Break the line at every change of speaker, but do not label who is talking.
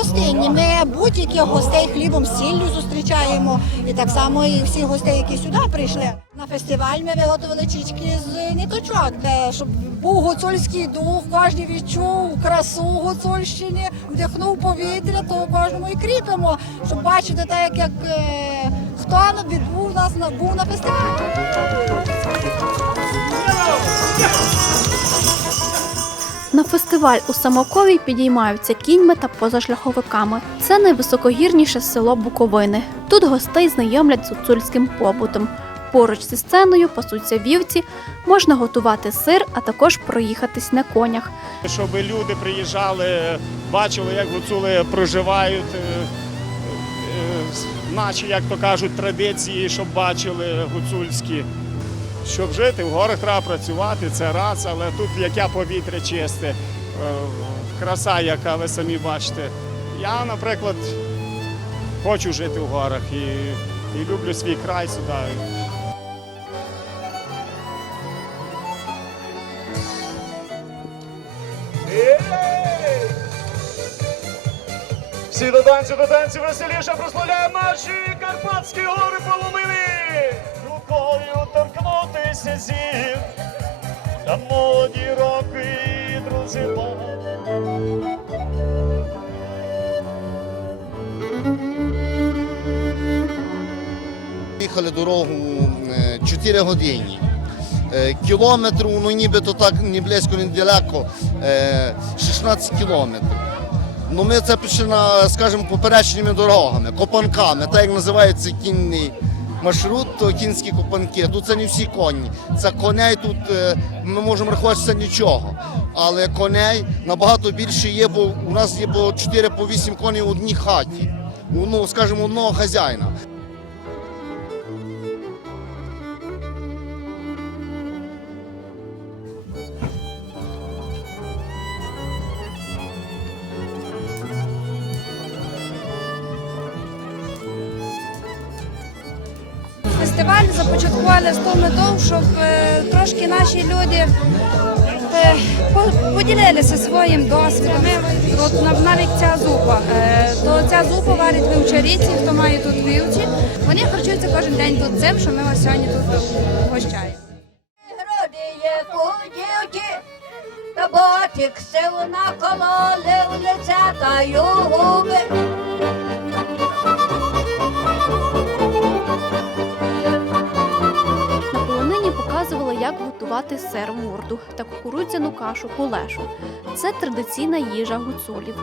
гостинні. Ми будь-яких гостей хлібом, сіллю зустрічаємо. І так само і всіх гостей, які сюди прийшли.
На фестиваль ми виготовили чічки з ниточок, де щоб був гуцульський дух, кожен відчув красу Гуцульщини, вдихнув повітря, то кожному і кріпимо, щоб бачити так, як е, хто відбув нас на був на фестивалі.
На фестиваль у Самокові підіймаються кіньми та позашляховиками. Це найвисокогірніше село Буковини. Тут гостей знайомлять з гуцульським побутом. Поруч зі сценою пасуться вівці, можна готувати сир, а також проїхатись на конях.
щоб люди приїжджали, бачили, як гуцули проживають, е, е, наче, як то кажуть, традиції, щоб бачили гуцульські. Щоб жити, в горах треба працювати, це раз, але тут яке повітря чисте, е, краса, яка ви самі бачите. Я, наприклад, хочу жити в горах і, і люблю свій край сюди. Всі до танцю, до танцю веселіше прославляємо наші Карпатські гори зір, та молоді роки, друзі,
Їхали дорогу 4 години. Е, Кілометр, ну нібито так не близько, не далеко, е, 16 кілометрів. Ну ми це пішли на, скажімо, поперечними дорогами, копанками, так як називається кінний маршрут, кінські купанки. Тут це не всі коні. Це коней тут е, ми можемо рахувати, це нічого. Але коней набагато більше є, бо у нас є по 4 по 8 коней в одній хаті. Ну, скажімо, одного хазяїна.
Фестиваль започаткували з тою метою, щоб е, трошки наші люди е, поділилися своїм досвідом. От нав- навіть ця зупа, е, то ця зупа варять вивчаріці, хто має тут вівці. Вони харчуються кожен день тут цим, що ми вас сьогодні тут гощаємо. Та ботик сив накололи в лице та й у.
Як готувати сер мурду та кукурудзяну кашу кулешу. Це традиційна їжа гуцулів.